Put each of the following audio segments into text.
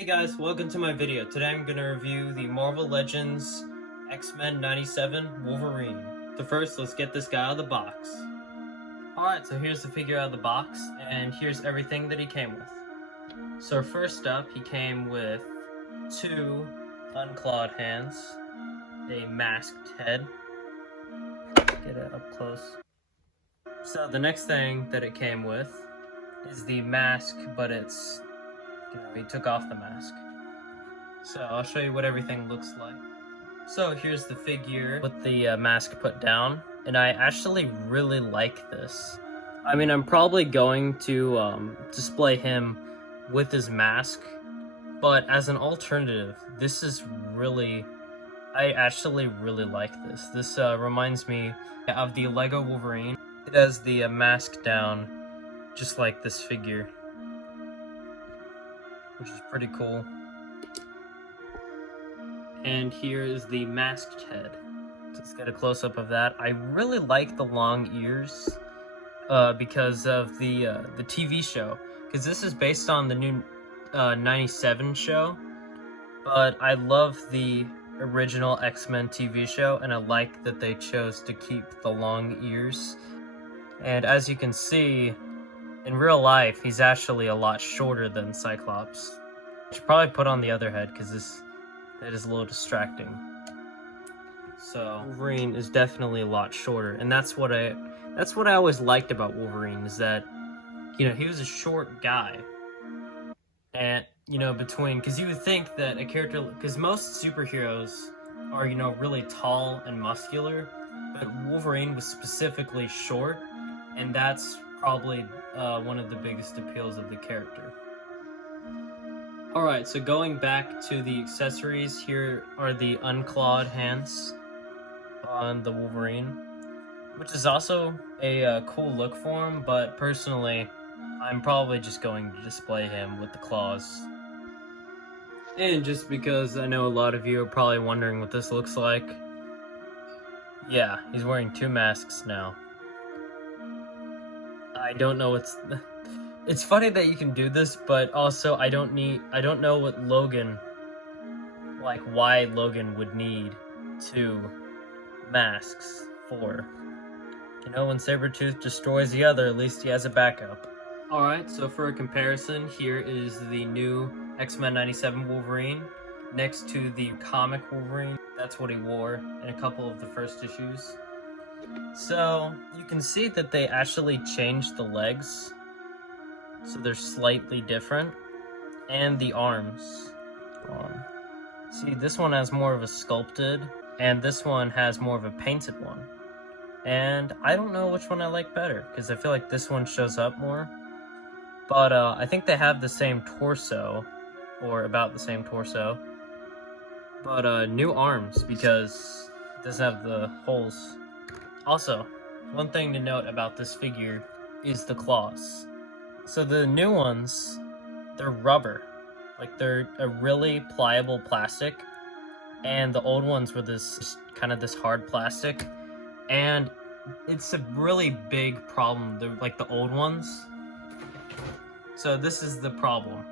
Hey guys, welcome to my video. Today I'm going to review the Marvel Legends X-Men 97 Wolverine. So first, let's get this guy out of the box. Alright, so here's the figure out of the box, and here's everything that he came with. So first up, he came with 2 unclawed hands, a masked head. Get it up close. So the next thing that it came with is the mask, but it's, he took off the mask. So I'll show you what everything looks like. So here's the figure with the mask put down, and I actually really like this. I mean, I'm probably going to display him with his mask, but as an alternative, this is really, I actually really like this. This reminds me of the Lego Wolverine. It has the mask down, just like this figure, which is pretty cool. And here is the masked head. Let's get a close-up of that. I really like the long ears because of the TV show. Because this is based on the new 97 show. But I love the original X-Men TV show, and I like that they chose to keep the long ears. And as you can see, in real life, he's actually a lot shorter than Cyclops. I should probably put on the other head, because it is a little distracting. So Wolverine is definitely a lot shorter, and that's what I always liked about Wolverine, is that, you know, he was a short guy. And, you know, because you would think that a character, because most superheroes are, you know, really tall and muscular, but Wolverine was specifically short, and that's probably one of the biggest appeals of the character. Alright, so going back to the accessories, here are the unclawed hands on the Wolverine, which is also a cool look for him, but personally, I'm probably just going to display him with the claws. And just because I know a lot of you are probably wondering what this looks like, yeah, he's wearing 2 masks now. I don't know what's... It's funny that you can do this, but also I don't know what Logan, like why Logan would need 2 masks for. You know, when Sabretooth destroys the other, at least he has a backup. Alright, so for a comparison, here is the new X-Men 97 Wolverine next to the comic Wolverine. That's what he wore in a couple of the first issues. So, you can see that they actually changed the legs. So they're slightly different. And the arms. See, this one has more of a sculpted, and this one has more of a painted one. And I don't know which one I like better, because I feel like this one shows up more. But I think they have the same torso, or about the same torso. But new arms, because it doesn't have the holes. Also, one thing to note about this figure is the claws. So the new ones, they're rubber. Like, they're a really pliable plastic. And the old ones were this kind of this hard plastic. And it's a really big problem. They're like the old ones. So this is the problem.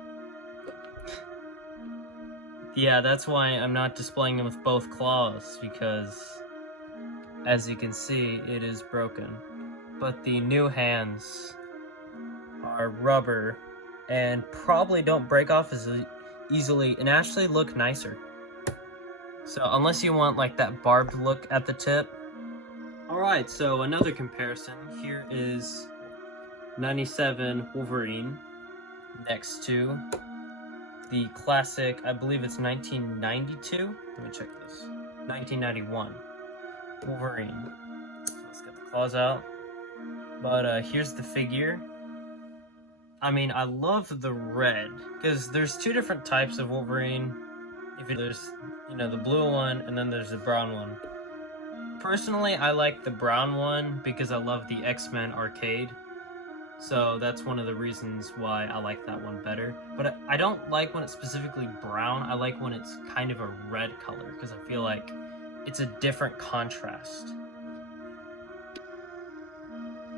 Yeah, that's why I'm not displaying them with both claws, because as you can see, it is broken. But the new hands are rubber and probably don't break off as easily and actually look nicer. So unless you want like that barbed look at the tip. Alright, so another comparison. Here is 97 Wolverine next to the classic, I believe it's 1992? Let me check this. 1991 Wolverine. So let's get the claws out. But here's the figure. I mean, I love the red, because there's 2 different types of Wolverine. There's, you know, the blue one, and then there's the brown one. Personally, I like the brown one because I love the X-Men arcade. So that's one of the reasons why I like that one better. But I don't like when it's specifically brown. I like when it's kind of a red color, because I feel like it's a different contrast.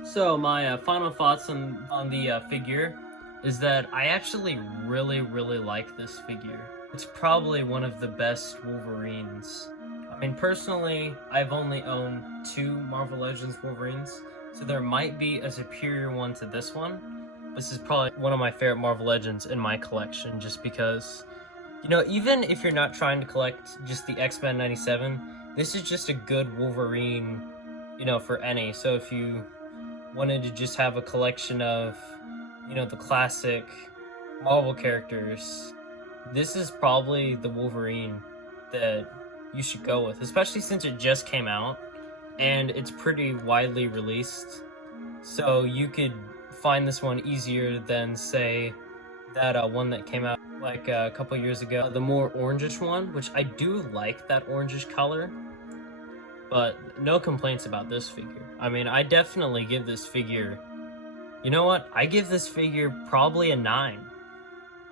So my final thoughts on the figure is that I actually really like this figure. It's probably one of the best Wolverines. I mean, personally, I've only owned 2 Marvel Legends Wolverines, so there might be a superior one to this one. This is probably one of my favorite Marvel Legends in my collection, just because, you know, even if you're not trying to collect just the X-Men 97, this is just a good Wolverine, you know, for any. So if you wanted to just have a collection of, you know, the classic Marvel characters, this is probably the Wolverine that you should go with, especially since it just came out and it's pretty widely released. So you could find this one easier than, say, that one that came out like a couple years ago, the more orangish one, which I do like that orangish color, but no complaints about this figure. I mean, I definitely give this figure, you know what? I give this figure probably a 9.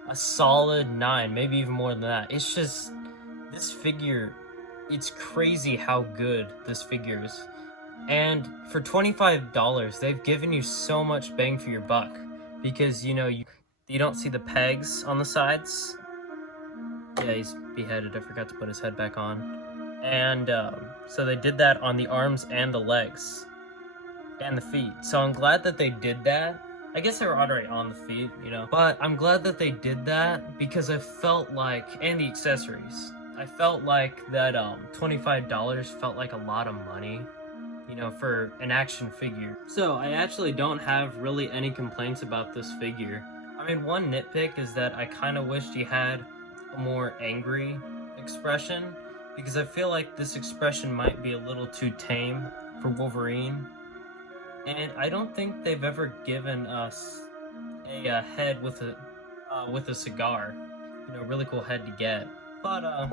A solid 9, maybe even more than that. It's just, this figure, it's crazy how good this figure is. And for $25, they've given you so much bang for your buck, because, you know, you don't see the pegs on the sides. Yeah, he's beheaded. I forgot to put his head back on. And so they did that on the arms and the legs and the feet. So I'm glad that they did that. I guess they were already on the feet, you know, but I'm glad that they did that, because I felt like, and the accessories, I felt like that $25 felt like a lot of money, you know, for an action figure. So I actually don't have really any complaints about this figure. I mean, one nitpick is that I kind of wished he had a more angry expression, because I feel like this expression might be a little too tame for Wolverine. And I don't think they've ever given us a head with a cigar. You know, really cool head to get. But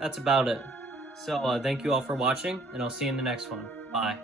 that's about it. So thank you all for watching, and I'll see you in the next one. Bye.